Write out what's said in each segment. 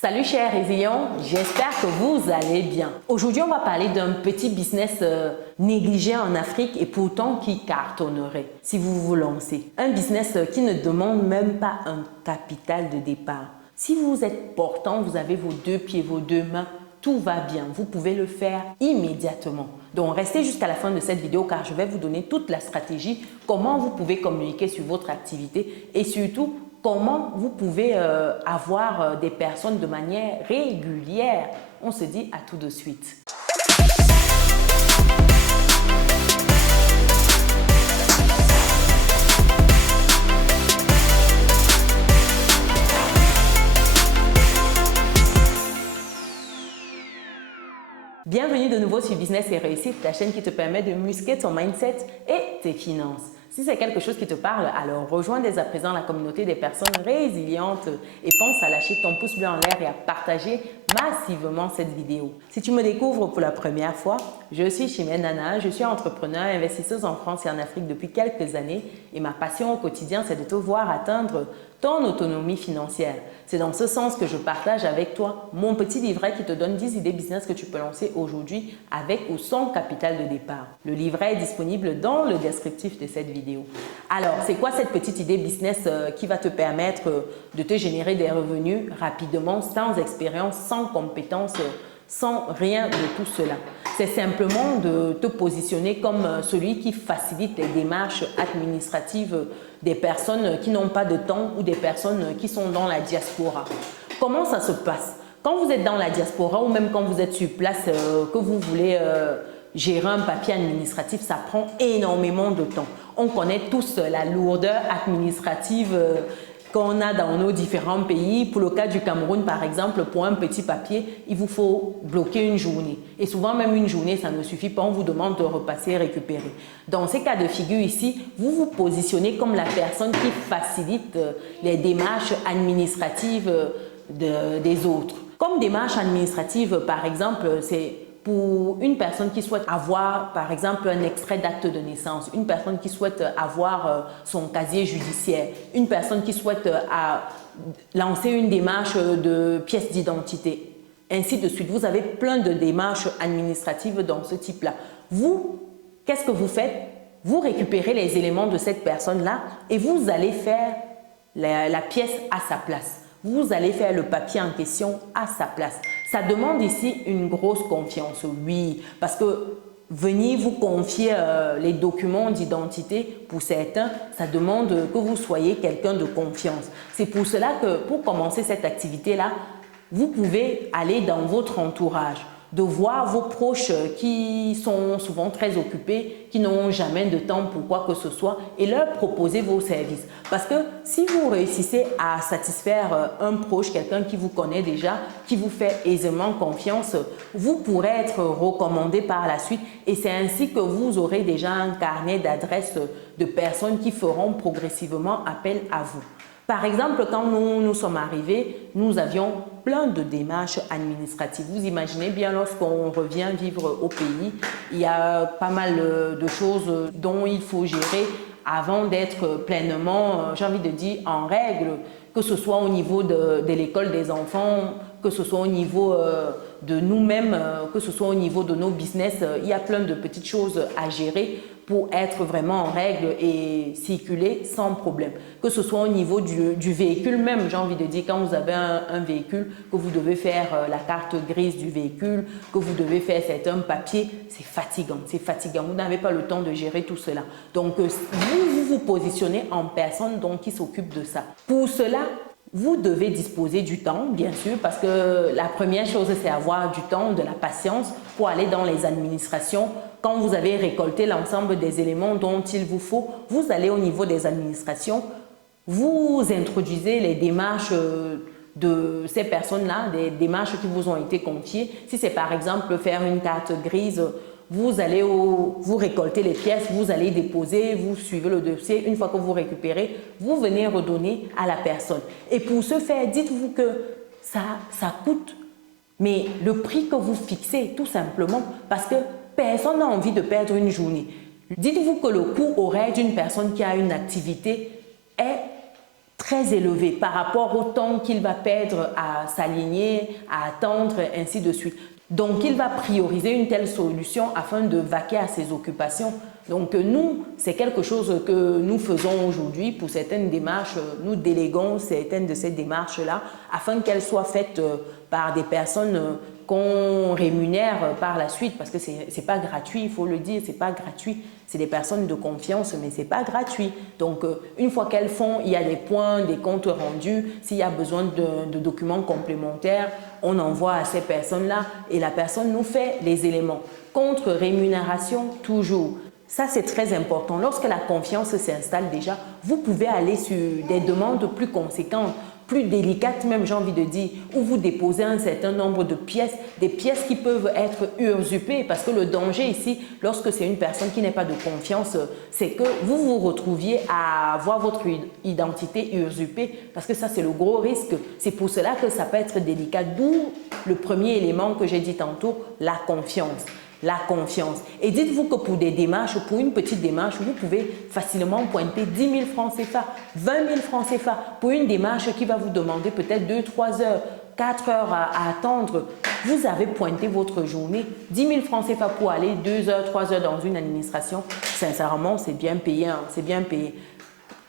Salut chers résilients, j'espère que vous allez bien. Aujourd'hui, on va parler d'un petit business négligé en Afrique et pourtant qui cartonnerait si vous vous lancez. Un business qui ne demande même pas un capital de départ. Si vous êtes portant, vous avez vos deux pieds, vos deux mains, tout va bien. Vous pouvez le faire immédiatement. Donc, restez jusqu'à la fin de cette vidéo car je vais vous donner toute la stratégie, comment vous pouvez communiquer sur votre activité et surtout, comment vous pouvez avoir des personnes de manière régulière. On se dit à tout de suite. Bienvenue de nouveau sur Business et Réussite, la chaîne qui te permet de muscler ton mindset et tes finances. Si c'est quelque chose qui te parle, alors rejoins dès à présent la communauté des personnes résilientes et pense à lâcher ton pouce bleu en l'air et à partager massivement cette vidéo. Si tu me découvres pour la première fois, je suis Chimène Nana, je suis entrepreneur et investisseuse en France et en Afrique depuis quelques années et ma passion au quotidien, c'est de te voir atteindre ton autonomie financière. C'est dans ce sens que je partage avec toi mon petit livret qui te donne 10 idées business que tu peux lancer aujourd'hui avec ou sans capital de départ. Le livret est disponible dans le descriptif de cette vidéo. Alors, c'est quoi cette petite idée business qui va te permettre de te générer des revenus rapidement, sans expérience, sans compétences, sans rien de tout cela? C'est simplement de te positionner comme celui qui facilite les démarches administratives des personnes qui n'ont pas de temps ou des personnes qui sont dans la diaspora. Comment ça se passe? Quand vous êtes dans la diaspora ou même quand vous êtes sur place, que vous voulez gérer un papier administratif, ça prend énormément de temps. On connaît tous la lourdeur administrative qu'on a dans nos différents pays. Pour le cas du Cameroun, par exemple, pour un petit papier, il vous faut bloquer une journée. Et souvent, même une journée, ça ne suffit pas. On vous demande de repasser et récupérer. Dans ces cas de figure ici, vous vous positionnez comme la personne qui facilite les démarches administratives des autres. Comme démarche administrative, par exemple, c'est pour une personne qui souhaite avoir, par exemple, un extrait d'acte de naissance, une personne qui souhaite avoir son casier judiciaire, une personne qui souhaite lancer une démarche de pièce d'identité, ainsi de suite. Vous avez plein de démarches administratives dans ce type-là. Vous, qu'est-ce que vous faites? Vous récupérez les éléments de cette personne-là et vous allez faire la pièce à sa place. Vous allez faire le papier en question à sa place. Ça demande ici une grosse confiance, oui, parce que venir vous confier les documents d'identité, pour certains, ça demande que vous soyez quelqu'un de confiance. C'est pour cela que pour commencer cette activité-là, vous pouvez aller dans votre entourage, de voir vos proches qui sont souvent très occupés, qui n'ont jamais de temps pour quoi que ce soit et leur proposer vos services. Parce que si vous réussissez à satisfaire un proche, quelqu'un qui vous connaît déjà, qui vous fait aisément confiance, vous pourrez être recommandé par la suite et c'est ainsi que vous aurez déjà un carnet d'adresses de personnes qui feront progressivement appel à vous. Par exemple, quand nous sommes arrivés, nous avions plein de démarches administratives. Vous imaginez bien, lorsqu'on revient vivre au pays, il y a pas mal de choses dont il faut gérer avant d'être pleinement, j'ai envie de dire, en règle, que ce soit au niveau de l'école des enfants, que ce soit au niveau de nous-mêmes, que ce soit au niveau de nos business. Il y a plein de petites choses à gérer pour être vraiment en règle et circuler sans problème. Que ce soit au niveau du véhicule même, j'ai envie de dire, quand vous avez un véhicule, que vous devez faire la carte grise du véhicule, que vous devez faire certains papiers, c'est fatigant, c'est fatigant. Vous n'avez pas le temps de gérer tout cela. Donc, vous positionnez en personne donc, qui s'occupe de ça. Pour cela, vous devez disposer du temps, bien sûr, parce que la première chose, c'est avoir du temps, de la patience pour aller dans les administrations. Quand vous avez récolté l'ensemble des éléments dont il vous faut, vous allez au niveau des administrations, vous introduisez les démarches de ces personnes-là, des démarches qui vous ont été confiées. Si c'est par exemple faire une carte grise, vous allez vous récoltez les pièces, vous allez déposer, vous suivez le dossier. Une fois que vous récupérez, vous venez redonner à la personne. Et pour ce faire, dites-vous que ça coûte, mais le prix que vous fixez, tout simplement, parce que personne n'a envie de perdre une journée. Dites-vous que le coût horaire d'une personne qui a une activité est très élevé par rapport au temps qu'il va perdre à s'aligner, à attendre, ainsi de suite. Donc, il va prioriser une telle solution afin de vaquer à ses occupations. Donc, nous, c'est quelque chose que nous faisons aujourd'hui pour certaines démarches. Nous déléguons certaines de ces démarches-là afin qu'elles soient faites par des personnes qu'on rémunère par la suite, parce que ce n'est pas gratuit, il faut le dire, ce n'est pas gratuit. C'est des personnes de confiance, mais ce n'est pas gratuit. Donc, une fois qu'elles font, il y a des points, des comptes rendus. S'il y a besoin de documents complémentaires, on envoie à ces personnes-là et la personne nous fait les éléments. Contre rémunération, toujours. Ça, c'est très important. Lorsque la confiance s'installe déjà, vous pouvez aller sur des demandes plus conséquentes, plus délicates même, j'ai envie de dire, où vous déposez un certain nombre de pièces, des pièces qui peuvent être usurpées, parce que le danger ici, lorsque c'est une personne qui n'est pas de confiance, c'est que vous vous retrouviez à avoir votre identité usurpée, parce que ça, c'est le gros risque. C'est pour cela que ça peut être délicat, d'où le premier élément que j'ai dit tantôt, la confiance. La confiance. Et dites-vous que pour des démarches, pour une petite démarche, vous pouvez facilement pointer 10 000 francs CFA, 20 000 francs CFA pour une démarche qui va vous demander peut-être 2-3 heures, 4 heures à attendre. Vous avez pointé votre journée, 10 000 francs CFA pour aller 2 heures, 3 heures dans une administration. Sincèrement, c'est bien payé, hein, c'est bien payé.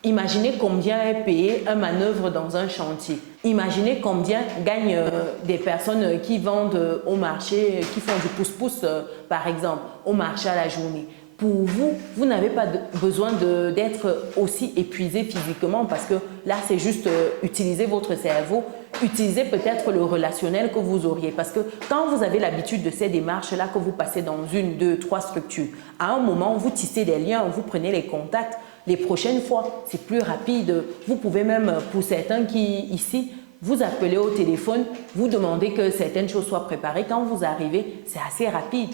Imaginez combien est payé un manœuvre dans un chantier. Imaginez combien gagnent des personnes qui vendent au marché, qui font du pouce-pouce par exemple, au marché à la journée. Pour vous, vous n'avez pas besoin d'être aussi épuisé physiquement parce que là, c'est juste utiliser votre cerveau, utiliser peut-être le relationnel que vous auriez. Parce que quand vous avez l'habitude de ces démarches-là, que vous passez dans 1, 2, 3 structures, à un moment, vous tissez des liens, vous prenez les contacts. Les prochaines fois, c'est plus rapide. Vous pouvez même, pour certains qui ici, vous appelez au téléphone, vous demandez que certaines choses soient préparées. Quand vous arrivez, c'est assez rapide.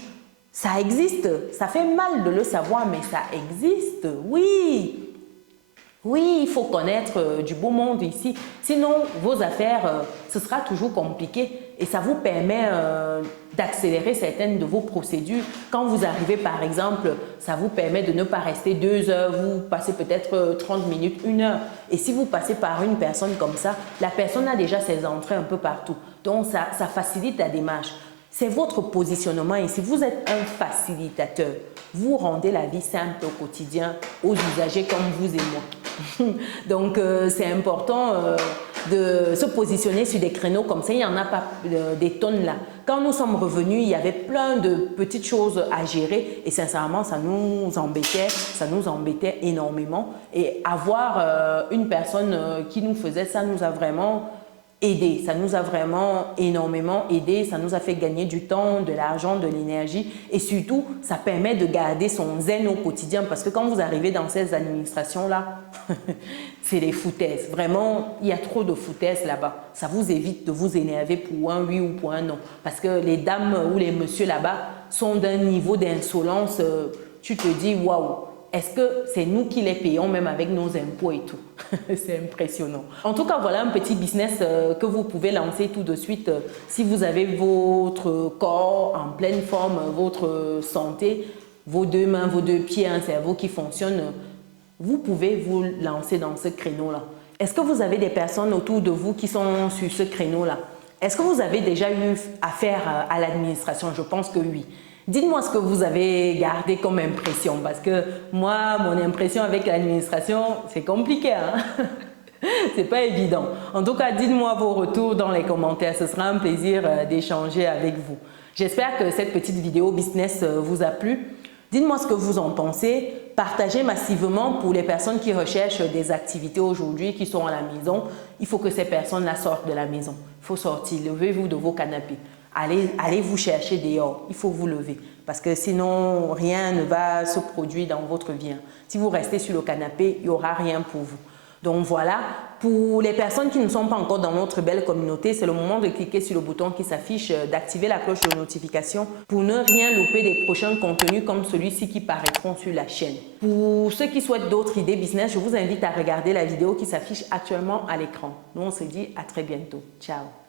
Ça existe. Ça fait mal de le savoir, mais ça existe. Oui. Oui, il faut connaître du beau monde ici. Sinon, vos affaires, ce sera toujours compliqué et ça vous permet d'accélérer certaines de vos procédures. Quand vous arrivez, par exemple, ça vous permet de ne pas rester 2 heures, vous passez peut-être 30 minutes, 1 heure. Et si vous passez par une personne comme ça, la personne a déjà ses entrées un peu partout. Donc, ça facilite la démarche. C'est votre positionnement ici. Vous êtes un facilitateur. Vous rendez la vie simple au quotidien aux usagers comme vous et moi. Donc, c'est important de se positionner sur des créneaux comme ça. Il n'y en a pas des tonnes là. Quand nous sommes revenus, il y avait plein de petites choses à gérer et sincèrement, ça nous embêtait énormément. Et avoir une personne qui nous faisait ça nous a vraiment aidé. Ça nous a vraiment énormément aidé, ça nous a fait gagner du temps, de l'argent, de l'énergie et surtout, ça permet de garder son zen au quotidien parce que quand vous arrivez dans ces administrations-là, c'est des foutaises. Vraiment, il y a trop de foutaises là-bas. Ça vous évite de vous énerver pour un oui ou pour un non parce que les dames ou les messieurs là-bas sont d'un niveau d'insolence, tu te dis waouh. Est-ce que c'est nous qui les payons même avec nos impôts et tout? C'est impressionnant. En tout cas, voilà un petit business que vous pouvez lancer tout de suite si vous avez votre corps en pleine forme, votre santé, vos 2 mains, vos 2 pieds, un cerveau qui fonctionne. Vous pouvez vous lancer dans ce créneau-là. Est-ce que vous avez des personnes autour de vous qui sont sur ce créneau-là? Est-ce que vous avez déjà eu affaire à l'administration? Je pense que oui. Dites-moi ce que vous avez gardé comme impression parce que moi, mon impression avec l'administration, c'est compliqué. Hein? C'est pas évident. En tout cas, dites-moi vos retours dans les commentaires. Ce sera un plaisir d'échanger avec vous. J'espère que cette petite vidéo business vous a plu. Dites-moi ce que vous en pensez. Partagez massivement pour les personnes qui recherchent des activités aujourd'hui, qui sont à la maison. Il faut que ces personnes-là sortent de la maison. Il faut sortir. Levez-vous de vos canapés. Allez vous chercher dehors, il faut vous lever parce que sinon rien ne va se produire dans votre vie. Si vous restez sur le canapé, il n'y aura rien pour vous. Donc voilà, pour les personnes qui ne sont pas encore dans notre belle communauté, c'est le moment de cliquer sur le bouton qui s'affiche, d'activer la cloche de notification pour ne rien louper des prochains contenus comme celui-ci qui paraîtront sur la chaîne. Pour ceux qui souhaitent d'autres idées business, je vous invite à regarder la vidéo qui s'affiche actuellement à l'écran. Nous, on se dit à très bientôt. Ciao!